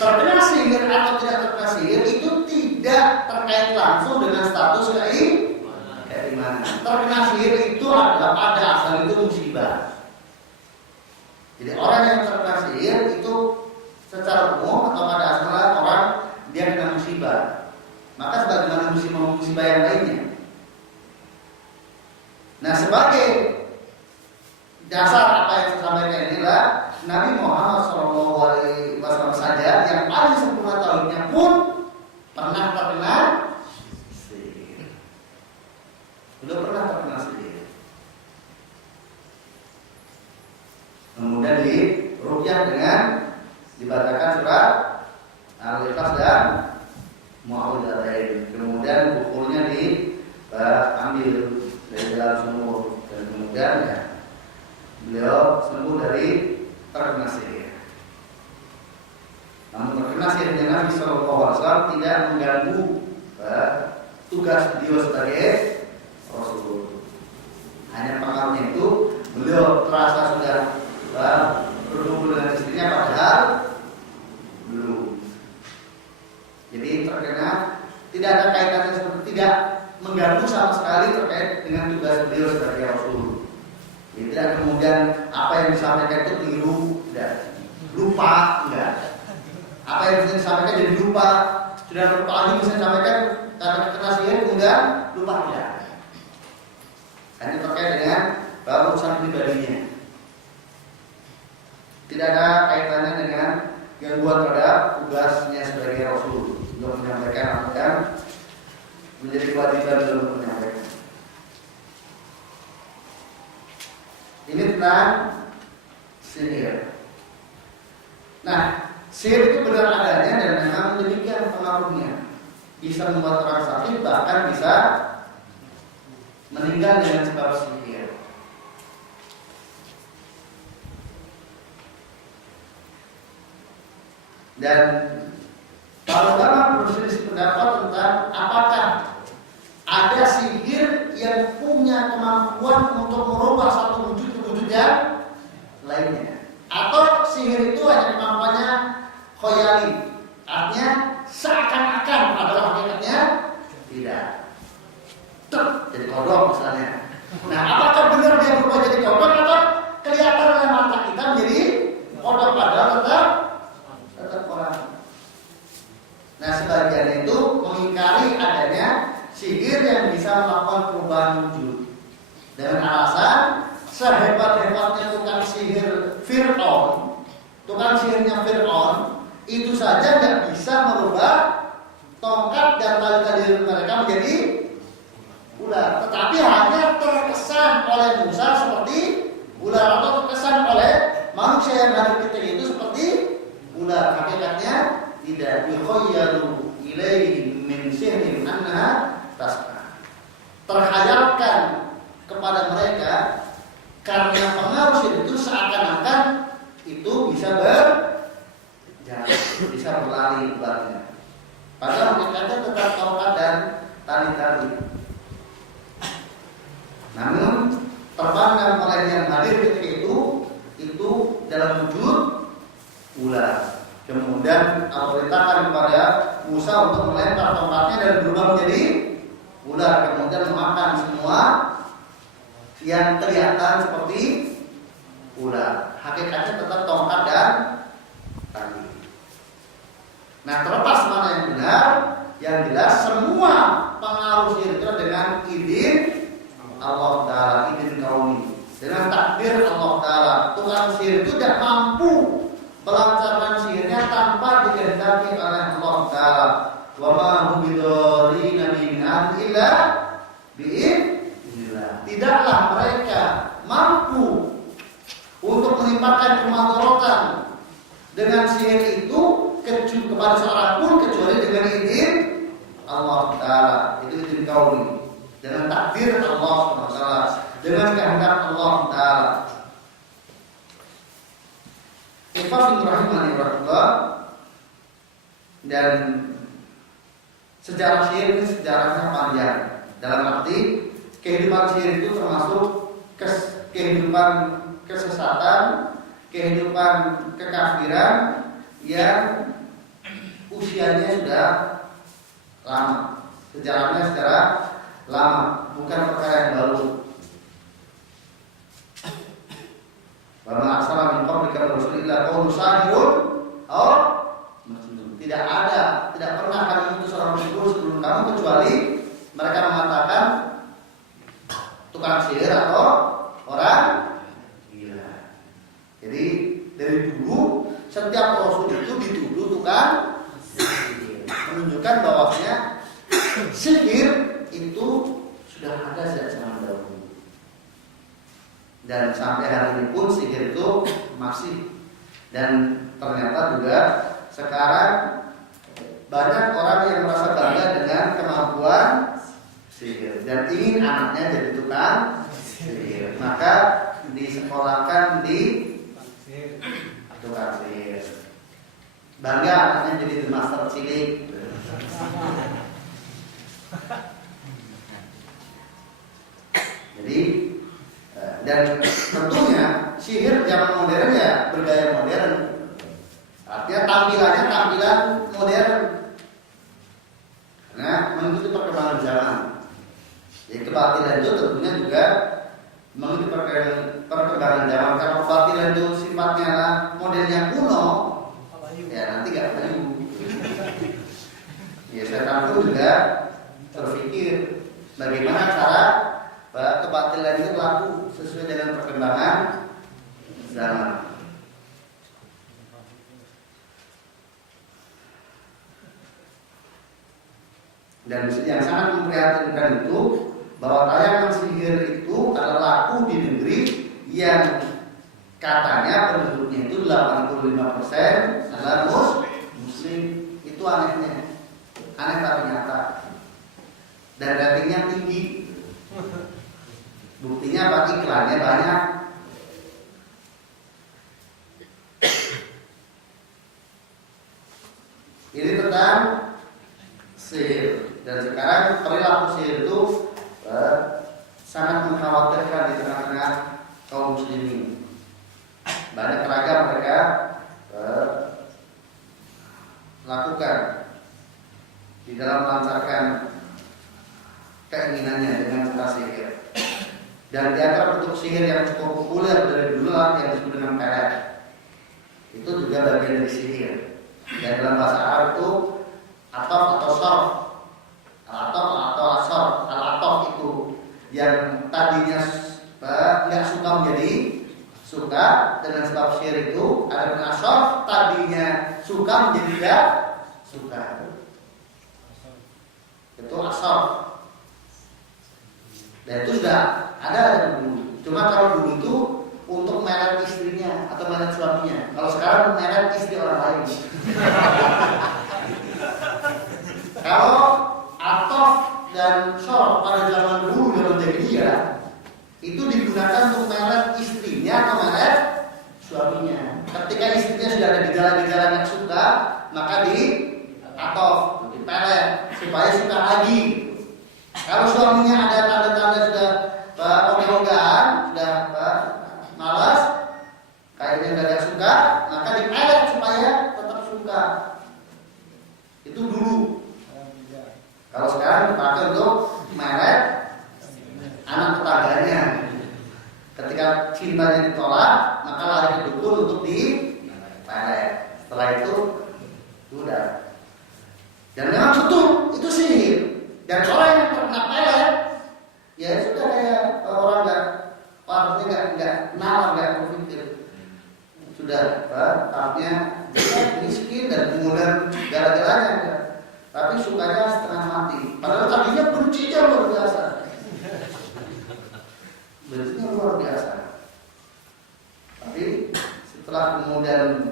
terkena sihir atau tidak terkena sihir itu tidak terkait langsung dengan status keimanan. Terkena sihir itu adalah pada asal itu musibah. Jadi orang yang terkena sihir itu secara umum atau pada asalnya orang dia kena musibah. Maka sebagaimana musibah yang lainnya. Nah, sebagai dasar apa yang saya sampaikan inilah Nabi Muhammad SAW saja yang paling sempurna tauhidnya pun pernah terkena sihir. Sudah pernah terkena sihir. Kemudian diruqyah dengan dibacakan surat Al-Ikhlas dan Mu'awwidzatain. Kemudian bukulnya diambil dari dalam sumur dan kemudian beliau sembuh dari terkena sihir. Namun terkena sihirnya Nabi SAW tidak mengganggu tugas beliau sebagai Rasul. Hanya pengaruhnya itu beliau terasa sudah berhubung dengan istrinya padahal belum. Jadi terkena tidak ada kaitannya seperti tidak mengganggu sama sekali terkait dengan tugas beliau sebagai Rasul. Jadi tidak kemudian apa yang disampaikan itu keliru, tidak lupa, enggak. Apa yang bisa disampaikan jadi lupa, sudah lupa lagi bisa disampaikan karena terkena sihir kemudian lupa tidak. Hanya terkait dengan urusan pribadinya. Tidak ada kaitannya dengan gangguan terhadap tugasnya sebagai Rasul untuk menyampaikan apa yang menjadi kewajiban untuk menyampaikan. Ini tentang sihir. Nah, sihir itu benar adanya dan memang demikian pengaruhnya. Bisa membuat orang sakit, bahkan bisa meninggal dengan sebab sihir. Dan para ulama berselisih pendapat tentang apakah ada sihir yang punya kemampuan untuk merubah satu wujud ke wujud yang lainnya, atau sihir itu hanya kemampuannya khoyali, artinya seakan-akan padahal hakikatnya tidak. Jadi kodok misalnya. Nah, apakah benar dia berubah jadi kodok atau kelihatan oleh mata kita menjadi kodok padahal tetap orang. Nah, sebagian itu mengingkari adanya sihir yang bisa melakukan perubahan wujud dengan alasan sehebat-hebatnya tukang sihir Fir'aun, tukang sihirnya Fir'aun itu saja tidak bisa merubah tongkat dan tali-tali mereka menjadi ular, tetapi hanya terkesan oleh Musa seperti ular atau terkesan oleh manusia yang hadir ketika itu seperti ular. Hakikatnya tidak. Yukhayyalu ilaihi min sihrin annaha tasqa. Terkhayalkan kepada mereka karena pengaruh sihir itu seakan-akan itu bisa berjalan, bisa berlari ularnya. Padahal hakikatnya tetap tongkat dan tali-tali. Namun terpandang oleh yang hadir ketika itu dalam wujud ular. Kemudian Allah perintahkan kepada Musa untuk melempar tongkatnya dan berubah menjadi ular. Kemudian memakan semua yang kelihatan seperti ular. Hakikatnya tetap tongkat dan tali. Nah, terlepas mana yang benar, yang jelas semua pengaruh sihir itu dengan izin Allah Ta'ala, izin kauni, dengan takdir Allah Ta'ala. Tukang sihir itu tidak mampu melancarkan sihirnya tanpa dikehendaki oleh Allah Ta'ala. Wa ma hum bidzarrina min illa bi'idznillah. Tidaklah mereka mampu untuk menimpakan kemudaratan dengan sihir itu kepada seorang pun kecuali dengan izin Allah Ta'ala. Itu izin kauni, dengan takdir Allah Ta'ala, dengan kehendak Allah Ta'ala. Ikhwan rahimani rahmatullah. Dan sejarah sihir ini sejarahnya panjang. Dalam arti kehidupan sihir itu termasuk kehidupan kesesatan, kehidupan kekafiran yang usianya sudah lama, sejarahnya secara lama, bukan perkara yang baru. Bahwa asal min qablika rasulillah qaul sahirun atau majnun. Tidak pernah kami utus orang rasul sebelum kamu kecuali mereka mengatakan tukang sihir atau orang gila. Jadi dari dulu setiap rasul itu dituduh tukang sihir, menunjukkan bahwasanya sihir itu sudah ada sejak zaman dahulu. Dan sampai hari ini pun sihir itu masih, dan ternyata juga sekarang banyak orang yang merasa bangga dengan kemampuan sihir dan ingin anaknya jadi tukang sihir, maka disekolahkan di tukang sihir. Bangga anaknya jadi the master cilik. Jadi dan tentunya sihir zaman modern ya bergaya modern. Artinya tampilannya tampilan modern. Karena mengikuti perkembangan zaman. Jadi kebatilan itu tentunya juga mengikuti perkembangan zaman. Kalau kebatilan itu sifatnya modelnya kuno, ya nanti gak payu. Ya setan pun juga berpikir bagaimana cara kebatilan itu berlaku sesuai dengan perkembangan zaman. Dan yang sangat memprihatinkan itu bahwa tayangan sihir itu adalah laku di negeri yang katanya penduduknya itu 85% adalah muslim. Itu anehnya, aneh tapi nyata. Dan ratingnya tinggi. Buktinya apa? Iklannya banyak. Ini tentang sihir. Dan sekarang perilaku sihir itu sangat mengkhawatirkan di tengah-tengah kaum muslimin. Banyak ragam mereka lakukan di dalam melancarkan keinginannya dengan cara sihir. Dan di antara bentuk sihir yang cukup populer dari dulu yang disebut dengan pelet, itu juga bagian dari sihir. Dan dalam bahasa Arab itu atof atau sorf. Al-atof atau asor. Al-atof itu yang tadinya nggak suka menjadi suka dengan sebab sihir itu. Ada asor tadinya suka menjadi tidak suka. Itu asor. Dan itu sudah ada dulu. Cuma kalau dulu itu untuk meret istrinya atau meret suaminya. Kalau sekarang meret istri orang lain. Kalau atof dan syor pada zaman dulu dalam jahiliyah itu digunakan untuk meret istrinya atau meret suaminya. Ketika istrinya sudah ada gejala-gejala yang suka, maka di atof, diperet supaya suka lagi. Kalau suaminya ada tanda-tanda sudah ogah-ogahan, sudah malas, kayaknya nggak suka, maka diperet supaya tetap suka. Itu dulu. Kalau sekarang dipakai untuk meret anak tetangganya. Ketika cintanya ditolak, maka lari ke dukun untuk diperet. Setelah itu udah. Dan memang betul itu sihir. Dan orang yang terkena pelet, ya sudah kayak orang nggak nalar, nggak berpikir, sudah artinya dia miskin dan kemudian gara-garanya, tapi sukanya setengah mati. Padahal tadinya bencinya luar biasa, bencinya luar biasa. Tapi setelah kemudian